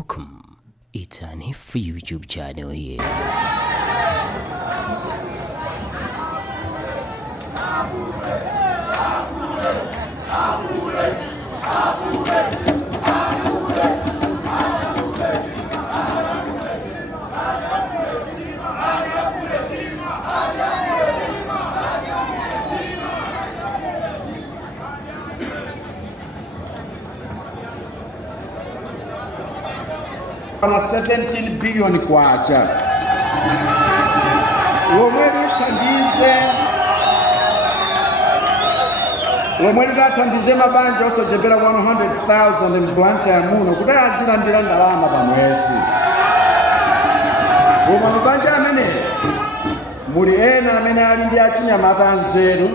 Welcome. It's an if YouTube channel here. On 17 billion kwacha. Lomweli tathandize mabanja osochepera 100,000 in Blantyre muno kuti azilandira ndalama pamwezi. Koma mabanja amene muli ena amene ali ndi achinyamata nzeru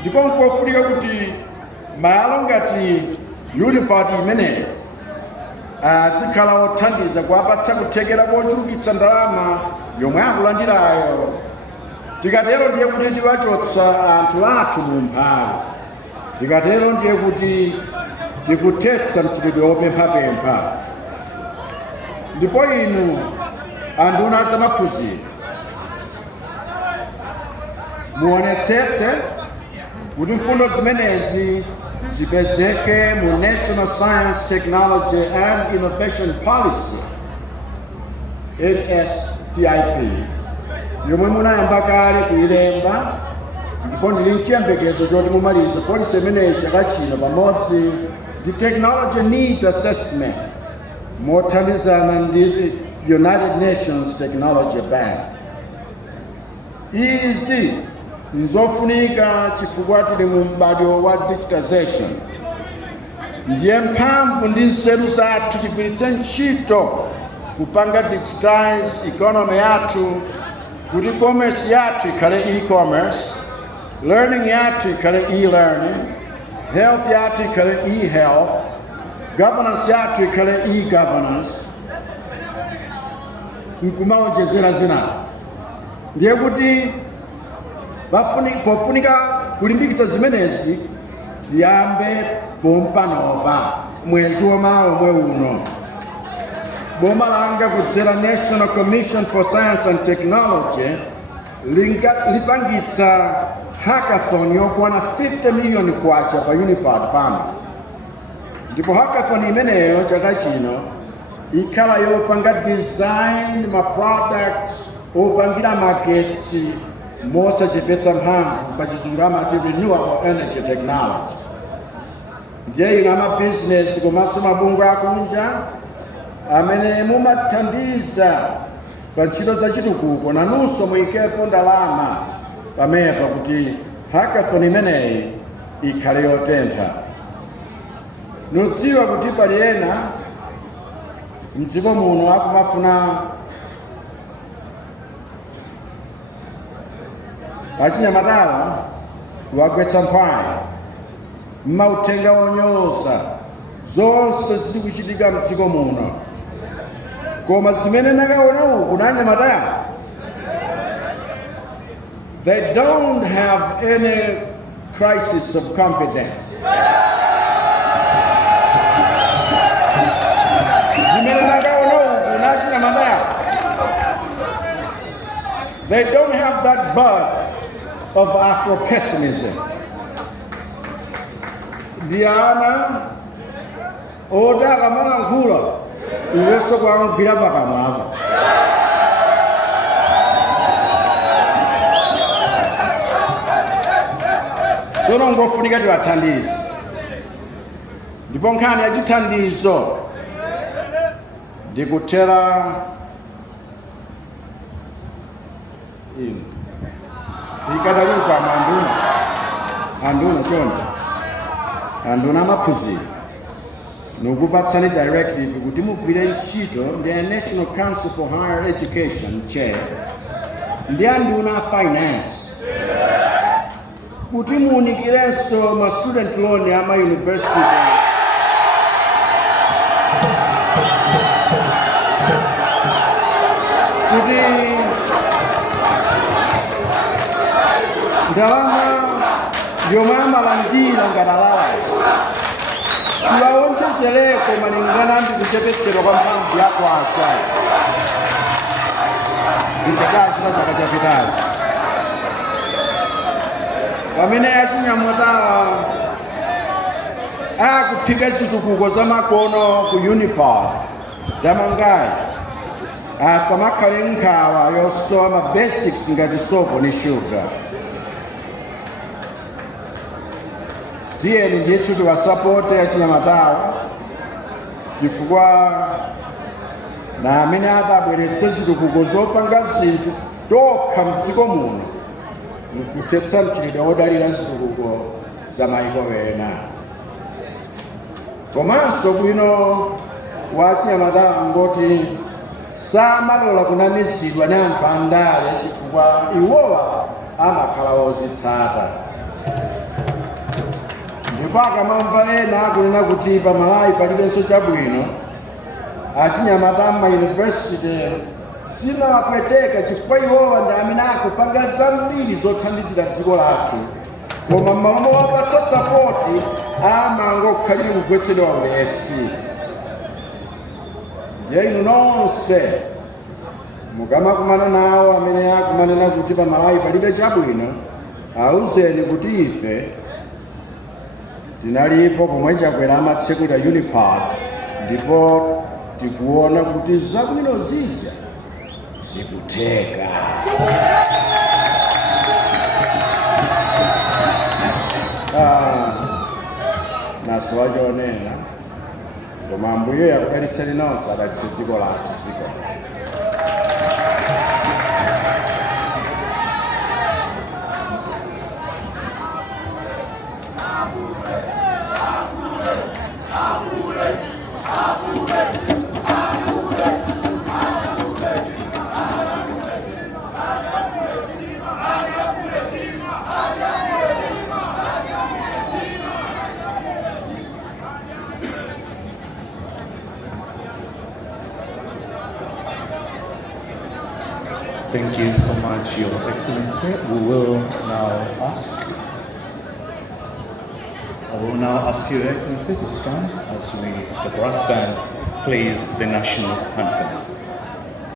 ndipo nkofunika kuti malo ngati unipati imeneyo zikhala othandiza kuwapatsa kuthekera kochulukitsa ndalama yomwe akulandirayo. Tikatero ndiye kuti tiwachotsa anthu athu mu mphawi. Tikatero ndiye kuti tikuthetsa mchitidwe wopemphapempha. Ndipo inu anduna azamaphunziro muonetsetse kuti mfundo zimenezi zipezeke mu National Science, Technology and Innovation Policy NSTIP yomwe munayamba kale kuilemba ndipo ndili nchiyembekezo choti mumaliza policy imeneyi chaka chino pamodzi ndi Technology Needs Assessment mothandizana ndi United Nations Technology Bank. Izi nzofunika chifukwa tili mu m'bado wa digitization. Ndiye mphamvu ndi nzeru zathu tigwiritse ntchito kupanga digitize economy yathu kuti commerce yathu ikhale e-commerce, learning yathu ikhale e-learning, health yathu ikhale e-health, governance yathu ikhale e-governance, nkumawonjezera zinazo. Ndiye kuti pofunika kulimbikitsa zimenezi tiyambe pompanopa mwezi wamawa omwe uno. Boma langa kudzera National Commission for Science and Technology lipangitsa hackathon yokwana 50 million kwacha pa unipad pano. Ndipo hackathon imeneyo chaka chino ikhala yopanga design ma products opangira magetsi mosachepetsa mphamvu pa chizungu amati renewable energy technology. Ndiye inu amabizinesi komanso mabungwe akunja amene mumathandiza pa ntchito za chitukuko nanunso muyikepo ndalama pamenepa kuti hackathon imeneyi ikhale yotentha. Nudziwa kuti pali ena mdziko muno akumafuna achinyamatawa wagwetsa mphwayi m'mauthenga onyoza zonse zili kuchitika mdziko muno. Koma zimene nakaona uku na anyamatawa, they don't have any crisis of confidence. Zimene nakaona uku na anyamatawa, they don't have that bug of Afro-pessimism. Diana oda kamalankhula iweso kwangwira pakamwa. Tsono ngofunika tiwathandize. Ndipo nkhani ya chithandizo ndikuthera inu ikadali kwa anduna chonde anduna amaphunziro nokupatsani directly kuti mugwire ntchito ndi National Council for Higher Education chair ndi anduna finance kuti muunikirenso ma student loan ama university kuti ndalama yomwe amalandira ngati allowance tiwaonjezereko malingana ndi kuchepetsedwa kwa mphamvu yako acha ndichakachi pa chaka chapitachi pamene achinyamata akuphika zitukuko za makono ku Unipart damangayi asamakhale nkhawa yosowa ma basics ngati sopo ni sugar. Tiyeni ndithu tiwasapote achinyamatawa chifukwa na amene adabweretse zitukuko zopanga zinthu tokha mdziko muno mkuthetsa mchitidwe wodalira zitukuko za mayiko ena. Komanso bwino wa achinyamatawa ngoti samalola kunamizidwa ndi anthu andale chifukwa iwowa amakhala ozitsata. Ndipo akamamva ena akunena kuti pamalawi palibenso chabwino, achinyamata m'mayunivesiti zimawapweteka chifukwa iwowa ndi amene akupanga zambiri zothandizira dziko lathu, koma m'malo mowapatsa sapoti amangokhalira kugwetsedwa ulesi. Ndiye inu nonse mukamakumana nawo amene akumanena kuti pamalawi palibe chabwino, awuzeni kuti ife tinalipo pomwe chakwera amatsekula Unipart ndipo tikuona kuti zabwino zija zikutheka. Naso wachionera koma Ambuye yakudalitseni nonse adalitse dziko lathu ziko. Thank you so much, Your Excellency. I will now ask Your Excellency to stand as the brass band plays the national anthem.